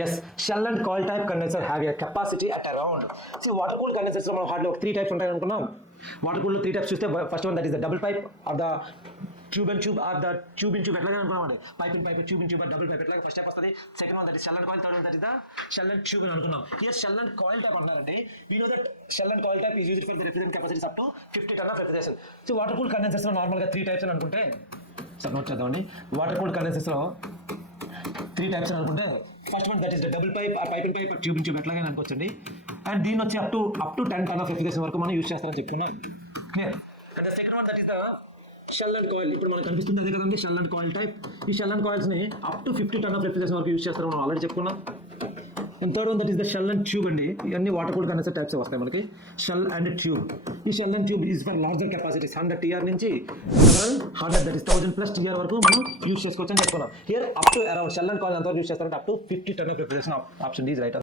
Yes, shell and coil type condenser have a capacity at around. See, water cooled condensers మనం హార్డ్లో 3 types ఉంటాయి అనుకున్నాం. Water cool లో 3 types చూస్తే first one that is the double pipe or the tube and tube or the tube in tube ఎట్లాగే అనుకున్నామండి. Pipe in pipe, tube in tube, double pipe ఎట్లాగే first type వస్తుంది. Second one that is shell and coil, third one that is the shell and tube అని అనుకున్నాం. Here shell and coil type అంటున్నారంటే we know that shell and coil type is used for the refrigerant capacities up to 50 ton of refrigeration. So water cooled condensers లో normal గా 3 types అని అనుకుంటే sir note చేద్దామండి. Water cooled condensers లో 3 types అని అనుకుంటే first one that is the double pipe ఆ pipe and pipe tube in tube ఎట్లాగే అనుకోవచ్చండి. అండ్ దీని వచ్చి up to 10 ton of refrigeration వరకు మనం యూజ్ చేస్తారని చెప్పుకున్నాం. Clear. And the second one that is the shell and coil. ఇప్పుడు మనకు కనిపిస్తుంది అదే కదండి షెల్ అండ్ కాయిల్ టైప్. ఈ షెల్ అండ్ కాయిల్స్ ని up to 50 ton of refrigeration వరకు యూజ్ చేస్తారని మనం ఆల్రెడీ చెప్పుకున్నాం. And third one that is the shell and tube అండి. ఇవన్నీ వాటర్ కూల్డ్ కండెన్సర్ టైప్స్ వస్తాయి మనకి. Shell and tube. ఈ shell and tube is for larger capacities 100 TR నుంచి 100 దట్ ఈస్ 1000+ TR వరకు మనం యూజ్ చేసుకోవచ్చు అని చెప్పుకున్నాం. Here up to around shell and coil అంతవరకు యూజ్ చేస్తారంటే up to 50 ton of refrigeration option is right.